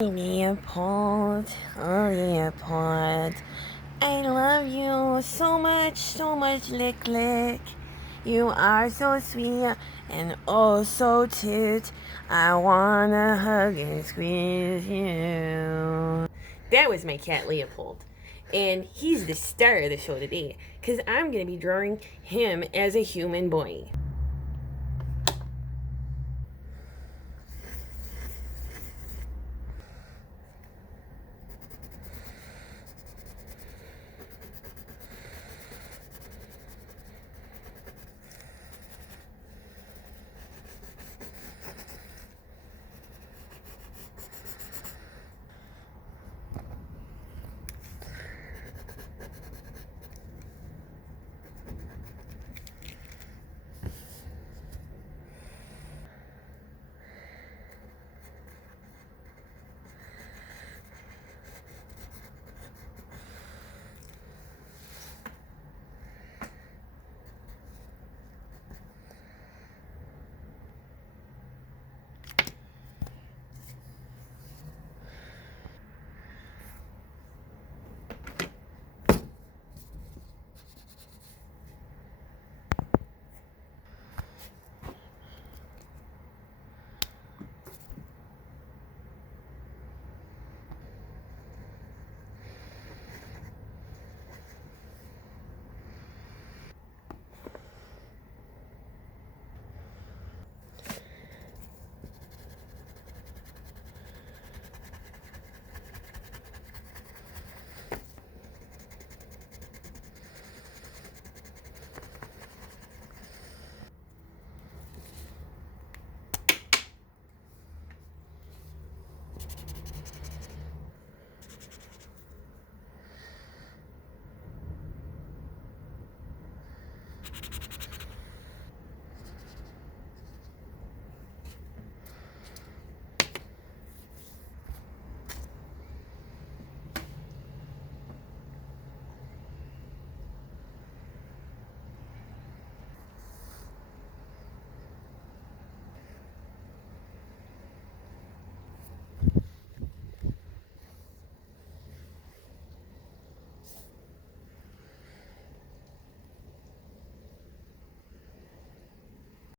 Leopold, oh Leopold, I love you so much, lick lick. You are so sweet and oh so cute. I wanna hug and squeeze you. That was my cat Leopold. And he's the star of the show today because I'm going to be drawing him as a human boy.